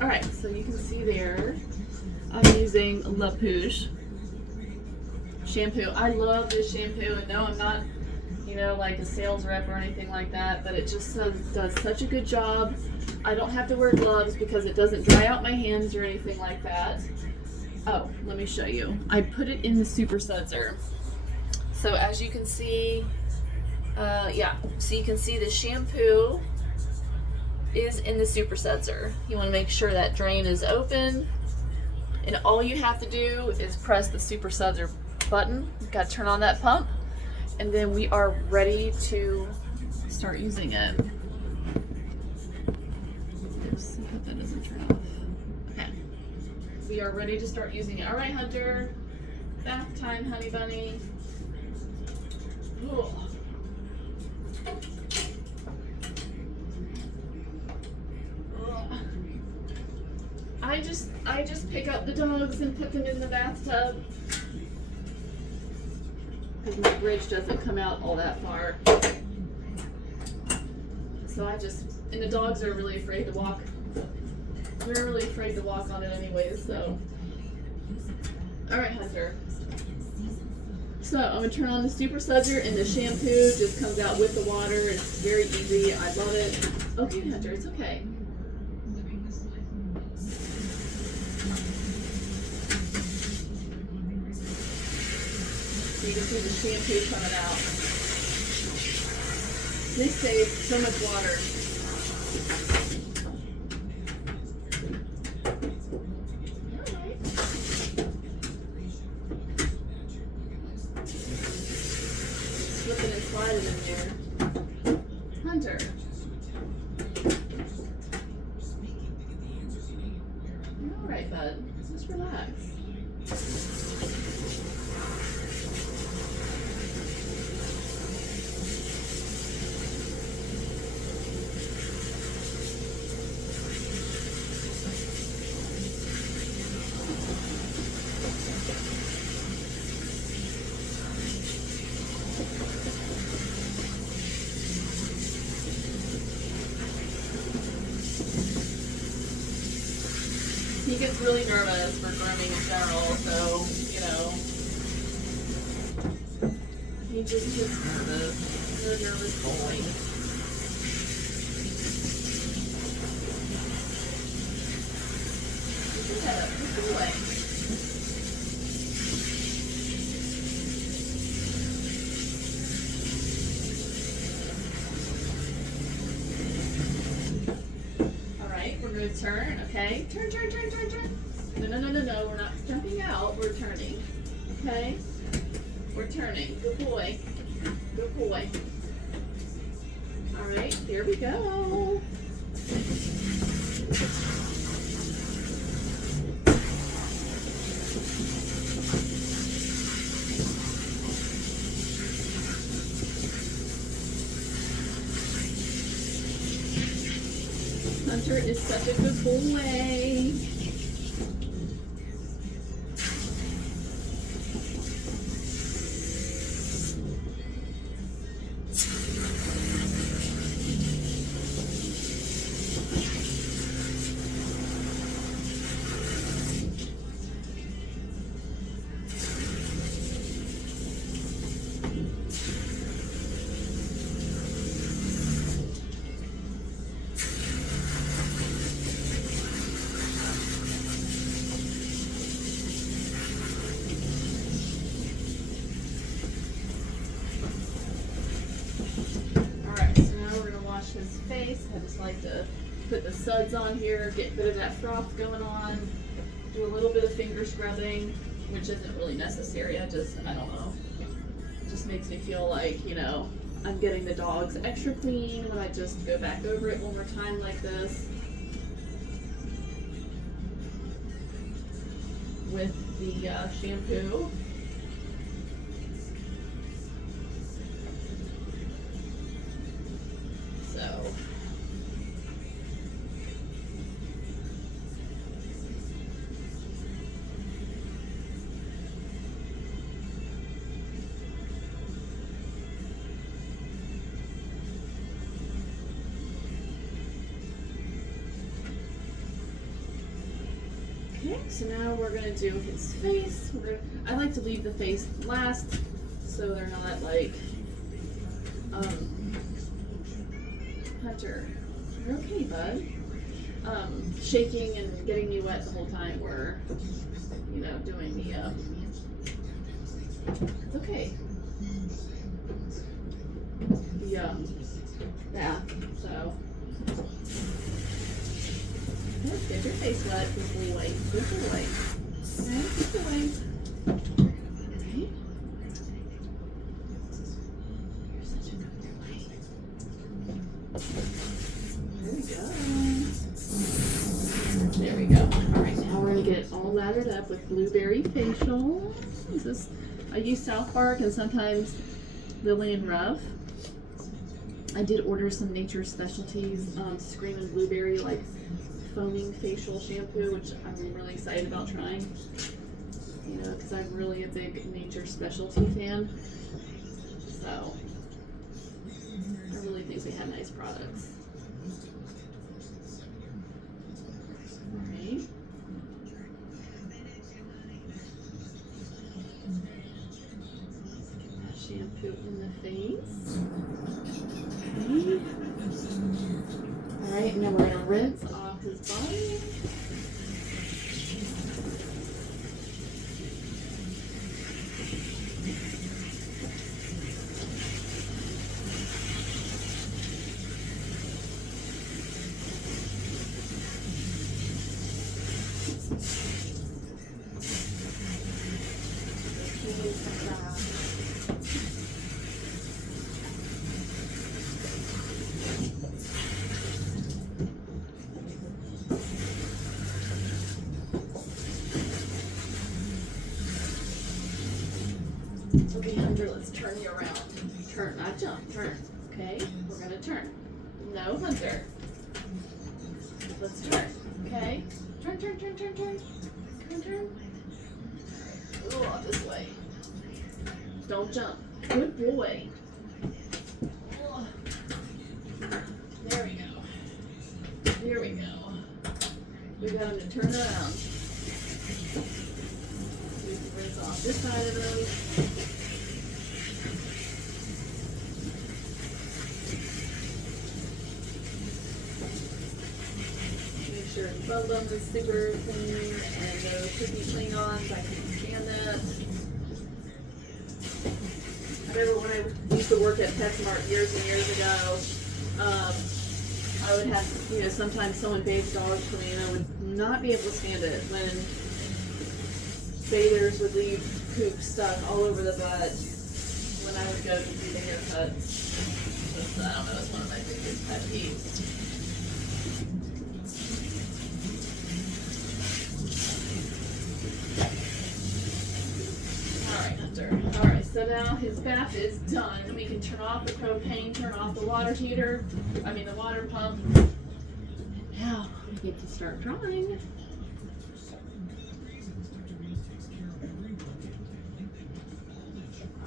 Alright, so you can see there, I'm using La Pouche shampoo. I love this shampoo, and no, I'm not, like a sales rep or anything like that, but it just does such a good job. I don't have to wear gloves because it doesn't dry out my hands or anything like that. Oh, let me show you. I put it in the Super Sudser. So as you can see, so you can see the shampoo is in the Super Sudser. You want to make sure that drain is open, and all you have to do is press the Super Sudser button. You've got to turn on that pump, and then we are ready to start using it. Oops, I hope that doesn't turn off. Okay. We are ready to start using it. All right, Hunter. Bath time, honey bunny. Ooh. I just pick up the dogs and put them in the bathtub because my bridge doesn't come out all that far. So and the dogs are really afraid to walk. We're really afraid to walk on it anyways, so. All right, Hunter. So I'm gonna turn on the Super Sudser, and the shampoo just comes out with the water. It's very easy. I love it. Okay, Hunter, it's okay. So you can see the shampoo coming out. This saves so much water. Alright. Slip it and slide it in there. Hunter. Alright, bud. Just relax. He gets really nervous for grooming in general, so, he just gets nervous. He's a nervous boy. Yeah, good boy. Alright, we're going to turn, okay? Turn. No, we're not jumping out, we're turning. Okay? We're turning. Good boy. Good boy. Alright, here we go. Hunter is such a good boy. His face. I just like to put the suds on here, get a bit of that froth going on, do a little bit of finger scrubbing, which isn't really necessary. I don't know. It just makes me feel like, I'm getting the dogs extra clean when I just go back over it one more time like this with the shampoo. So Okay, so now we're gonna do his face. I like to leave the face last so they're not like, Hunter, you're okay, bud. Shaking and getting me wet the whole time we're, you know, doing the, it's okay. Yeah, so. Let's get your face wet, good boy, good boy. Okay, good boy. Okay. You're such a good boy. There we go. Alright, now we're gonna get all lathered up with blueberry facial. I use South Park and sometimes Lillian Ruff. I did order some Nature Specialties Screamin' Blueberry like foaming facial shampoo, which I'm really excited about trying. You know, because I'm really a big Nature Specialty fan. So I really think they have nice products. Alright. Get that shampoo in the face. Okay. Alright, now we're going to rinse off his body. Okay, Hunter, let's turn you around. Turn, not jump, turn. Okay, we're gonna turn. No, Hunter. Let's turn, okay? Turn, turn, turn, turn, turn. Turn, turn. A little off this way. Don't jump. Good boy. There we go. Here we go. We got him to turn around. We can rinse off this side of those. Make sure the bum bum is super clean and no cookie cling-ons. I can stand that. I remember when I used to work at PetSmart years and years ago, I would have, you know, sometimes someone bathed dogs for me and I would not be able to stand it when bathers would leave poop stuck all over the butt when I would go to do the haircut. Just, I don't know, it's one of my biggest pet peeves. Alright, Hunter. Alright, so now his bath is done. We can turn off the propane, turn off the water heater, the water pump. Now we get to start drying.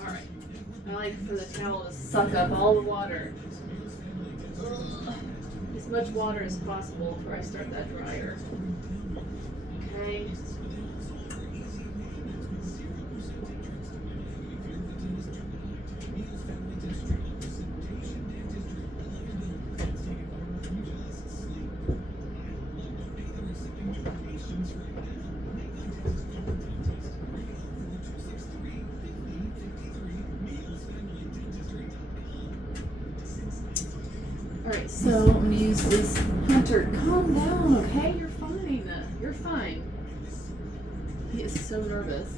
Alright, I like for the towel to suck up all the water. As much water as possible before I start that dryer. Okay. Alright, so I'm going to use this. Hunter, calm down, okay? You're fine. You're fine. He is so nervous.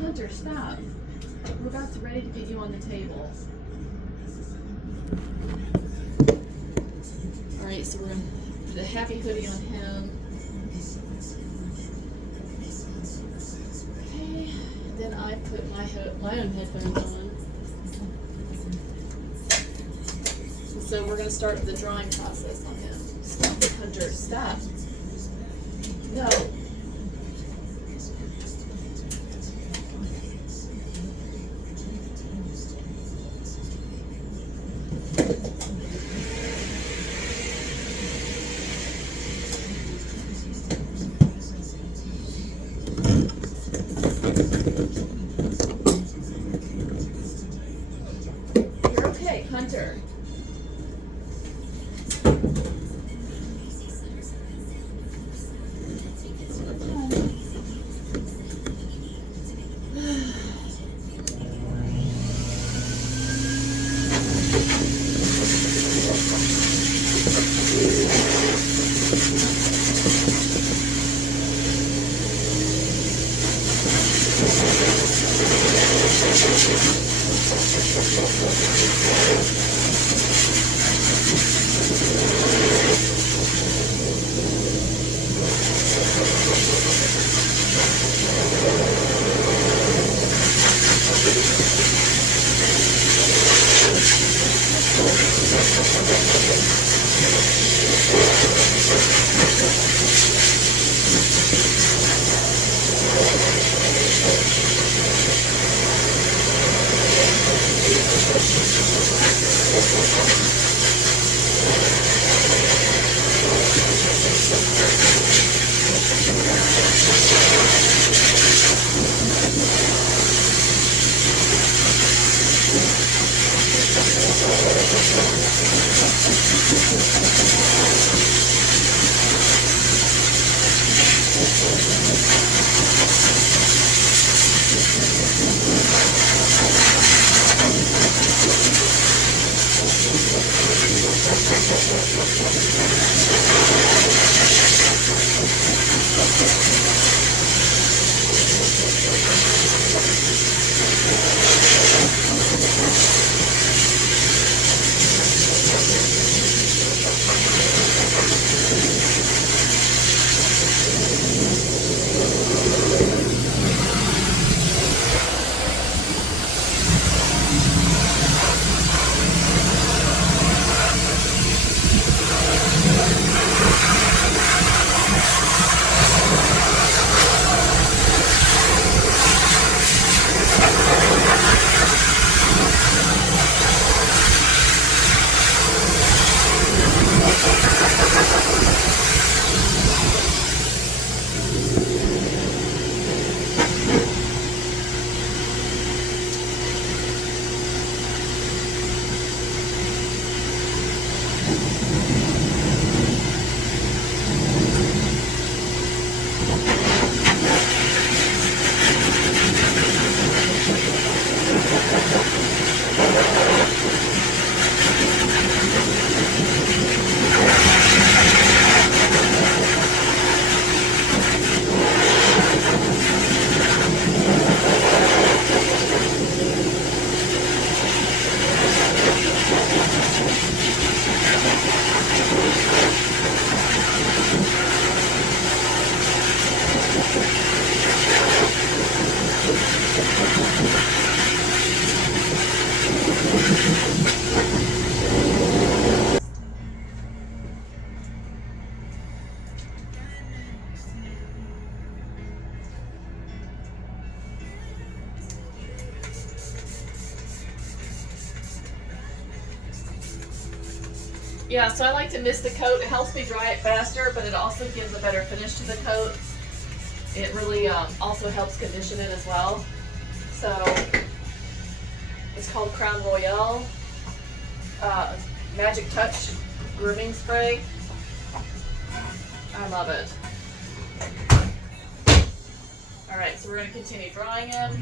Hunter, stop. We're about to ready to get you on the table. Alright, so we're going to put a happy hoodie on him. Okay, then I put my own headphones on. So we're going to start the drawing process on him. Stop it, Hunter. Stop. No. Yeah, so I like to mist the coat. It helps me dry it faster, but it also gives a better finish to the coat. It really also helps condition it as well. So it's called Crown Royale Magic Touch Grooming Spray. I love it. All right, so we're going to continue drying it.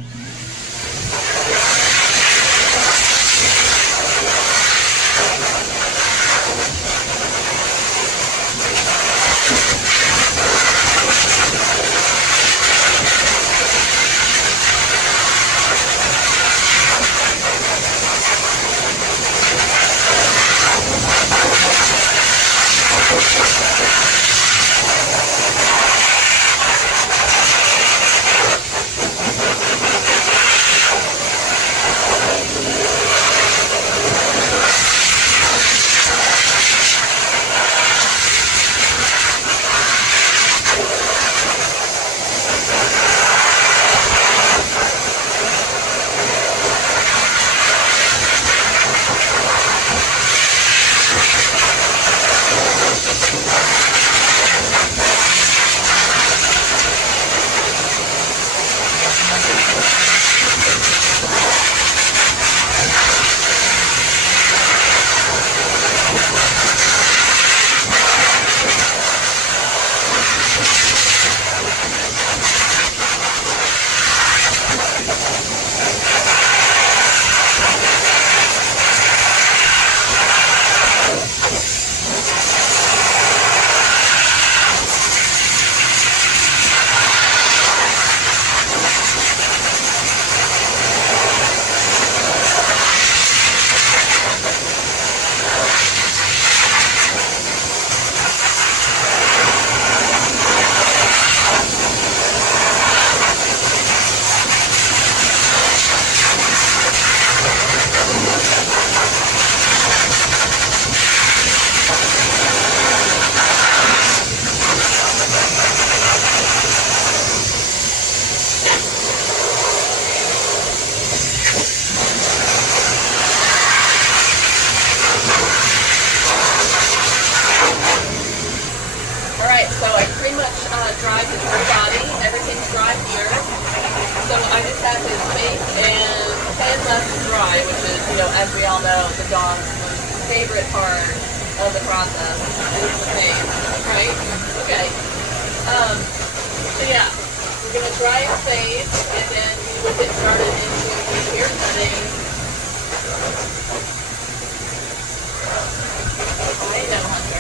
Alright, so I pretty much dried his whole body. Everything's dry here. So I just have his face and head left to dry, which is, you know, as we all know, the dog's favorite part of the process is the face, right? Okay. So yeah, we're going to dry his face, and then we will get started into the hair cutting. I know, Hunter.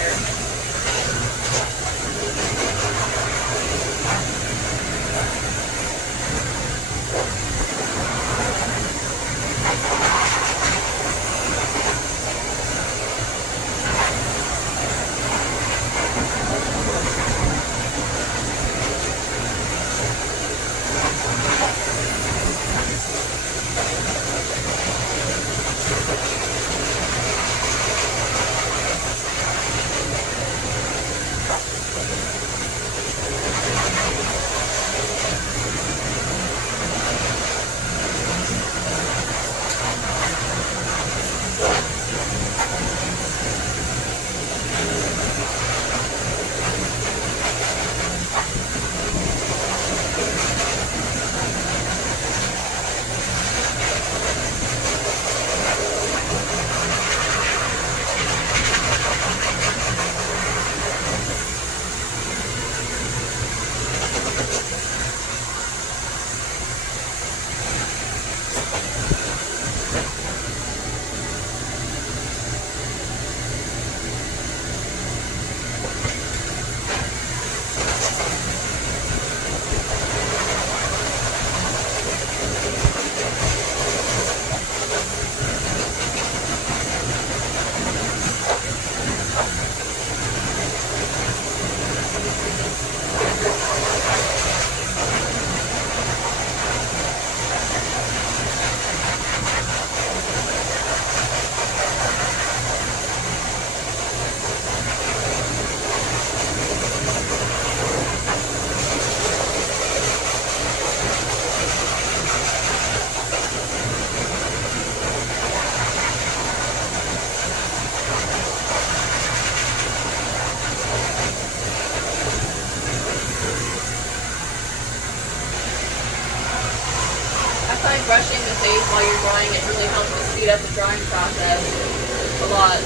Brushing the face while you're drying, it really helps to speed up the drying process a lot.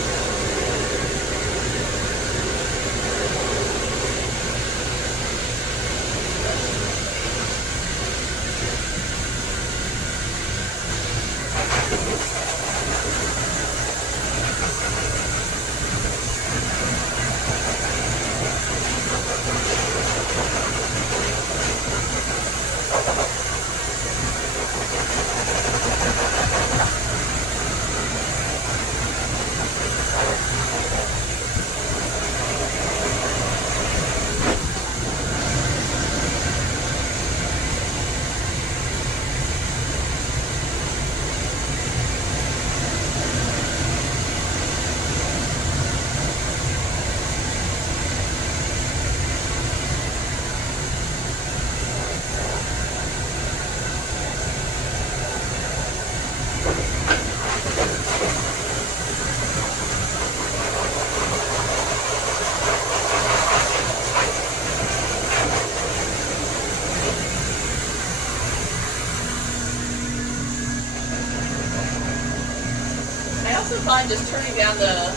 Find just turning down the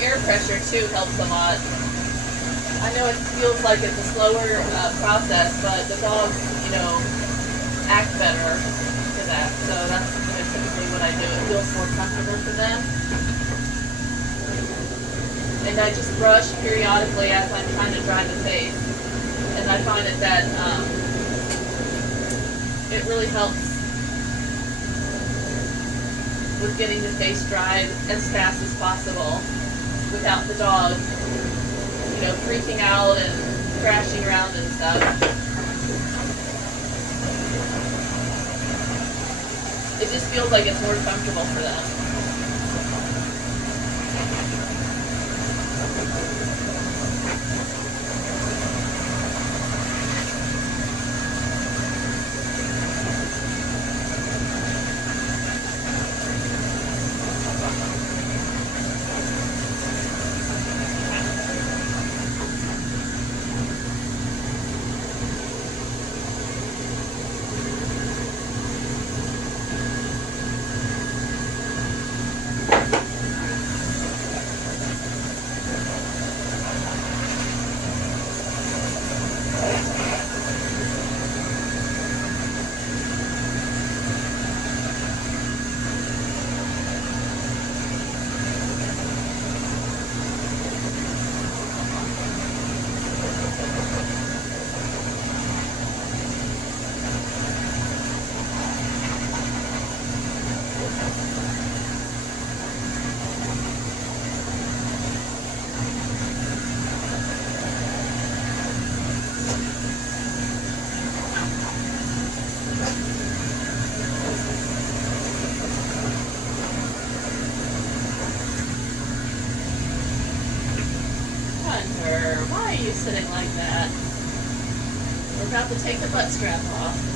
air pressure too helps a lot. I know it feels like it's a slower process, but the dogs, you know, act better for that. So that's, you know, typically what I do. It feels more comfortable for them. And I just brush periodically as I'm trying to dry the face, and I find that it really helps with getting the face dried as fast as possible without the dog, you know, freaking out and crashing around and stuff. It just feels like it's more comfortable for them. see you sitting like that. We're about to take the butt strap off.